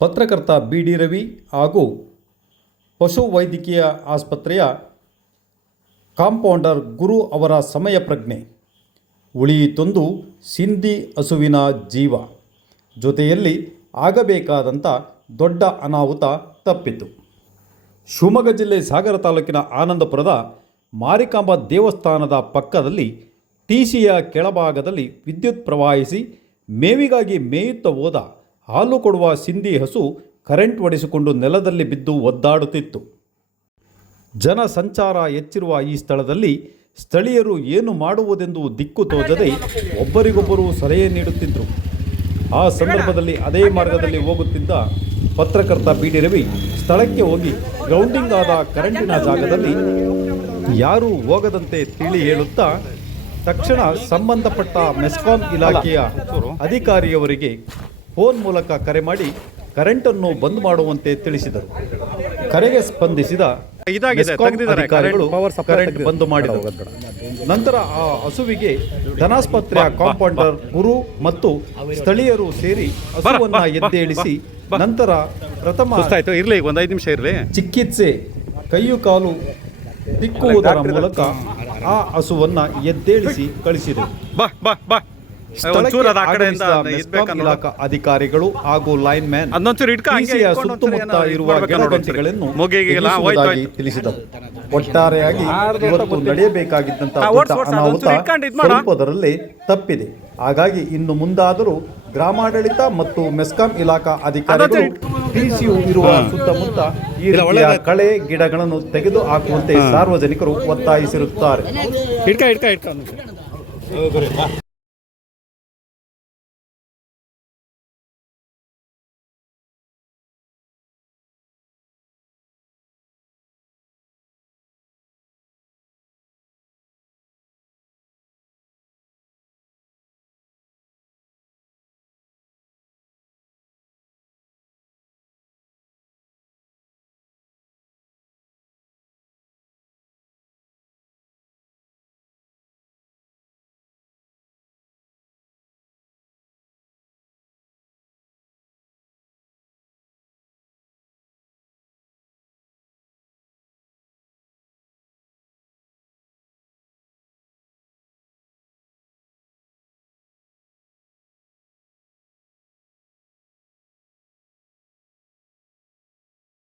ಪತ್ರಕರ್ತ B D Ravi ಹಾಗೂ ಪಶು ವೈದ್ಯಕೀಯ ಆಸ್ಪತ್ರೆಯ ಕಾಂಪೌಂಡರ್ ಗುರು ಅವರ ಸಮಯ ಪ್ರಜ್ಞೆ. ಉಳಿಯಿತೊಂದು ಸಿಂಧಿ ಹಸುವಿನ ಜೀವ. ಜೊತೆಯಲ್ಲಿ ಆಗಬೇಕಾದಂಥ ದೊಡ್ಡ ಅನಾಹುತ ತಪ್ಪಿತು. ಶಿವಮೊಗ್ಗ ಜಿಲ್ಲೆ ಸಾಗರ ತಾಲೂಕಿನ ಆನಂದಪುರದ ಮಾರಿಕಾಂಬ ದೇವಸ್ಥಾನದ ಪಕ್ಕದಲ್ಲಿ ಟಿಸಿಯ ಕೆಳಭಾಗದಲ್ಲಿ ವಿದ್ಯುತ್ ಪ್ರವಾಹಿಸಿ ಮೇವಿಗಾಗಿ ಮೇಯುತ್ತಾ ಹೋದ ಹಾಲು ಕೊಡುವ ಸಿಂಧಿ ಹಸು ಕರೆಂಟ್ ಒಡೆಸಿಕೊಂಡು ನೆಲದಲ್ಲಿ ಬಿದ್ದು ಒದ್ದಾಡುತ್ತಿತ್ತು. ಜನ ಸಂಚಾರ ಹೆಚ್ಚಿರುವ ಈ ಸ್ಥಳದಲ್ಲಿ ಸ್ಥಳೀಯರು ಏನು ಮಾಡುವುದೆಂದು ದಿಕ್ಕು ತೋಚದೆ ಒಬ್ಬರಿಗೊಬ್ಬರು ಸಲಹೆ ನೀಡುತ್ತಿದ್ದರು ಆ ಸಂದರ್ಭದಲ್ಲಿ ಅದೇ ಮಾರ್ಗದಲ್ಲಿ ಹೋಗುತ್ತಿದ್ದ ಪತ್ರಕರ್ತ ಬಿ ಡಿ ರವಿ ಸ್ಥಳಕ್ಕೆ ಹೋಗಿ ಗ್ರೌಂಡಿಂಗ್ ಆದ ಕರೆಂಟಿನ ಜಾಗದಲ್ಲಿ ಯಾರೂ ಹೋಗದಂತೆ ತಿಳಿ ಹೇಳುತ್ತಾ ತಕ್ಷಣ ಸಂಬಂಧಪಟ್ಟ ಮೆಸ್ಕಾಂ ಇಲಾಖೆಯ ಅಧಿಕಾರಿಯವರಿಗೆ ಫೋನ್ ಮೂಲಕ ಕರೆ ಮಾಡಿ ಕರೆಂಟನ್ನು ಬಂದ್ ಮಾಡುವಂತೆ ತಿಳಿಸಿದರು. ಕರೆಗೆ ಸ್ಪಂದಿಸಿದ ಅಧಿಕಾರಿಗಳು ಕರೆಂಟ್ ಬಂದ್ ಮಾಡಿದರು. ನಂತರ ಆ ಹಸುವಿಗೆ ಧನಾಸ್ಪತ್ರೆಯ ಕಾಂಪೌಂಡರ್ ಗುರು ಮತ್ತು ಸ್ಥಳೀಯರು ಸೇರಿ ಹಸುವನ್ನು ಎದ್ದೇಳಿಸಿ ನಂತರ ಪ್ರಥಮ ಇರಲಿ ಒಂದು ಐದು ನಿಮಿಷ ಇರ್ಲಿ. ಚಿಕಿತ್ಸೆ ಕೈಯು ಕಾಲು ತಿಕ್ಕುವುದರ ಮೂಲಕ ಆ ಹಸುವನ್ನು ಎದ್ದೇಳಿಸಿ ಕಳಿಸಿದರು. ಬಾ ಬಾ ಬಾ. ಇಲಾಖಾ ಅಧಿಕಾರಿಗಳು ಹಾಗೂ ಲೈನ್ ಮ್ಯಾನ್ ಸುತ್ತಮುತ್ತ ಇರುವ ಗಿಡಗಂಟಿಗಳನ್ನು. ತಿಳಿಸಿದರು. ಒಟ್ಟಾರೆಯಾಗಿ ಇವತ್ತು ನಡೆಯಬೇಕಾಗಿದ್ದಂತಹ ಆ, ದೊಡ್ಡ ಓಡ್ಸು, ಓಡ್ಸು, ಅನಾಹುತ ಅದೊಂಚೂರು ಇಟ್ಕೊಂಡು ಇದ್ ಮಾಡು. ಸ್ವಲ್ಪದರಲ್ಲೇ ತಪ್ಪಿದೆ. ಹಾಗಾಗಿ ಇನ್ನು ಮುಂದಾದರೂ ಗ್ರಾಮಾಡಳಿತ ಮತ್ತು ಮೆಸ್ಕಾಂ ಇಲಾಖಾ ಅಧಿಕಾರಿಗಳು ಟಿಸಿಯು ಇರುವ ಸುತ್ತಮುತ್ತ ಈ ರೀತಿಯ ಕಳೆ ಗಿಡಗಳನ್ನು ತೆಗೆದು ಹಾಕುವಂತೆ ಸಾರ್ವಜನಿಕರು ಒತ್ತಾಯಿಸಿರುತ್ತಾರೆ.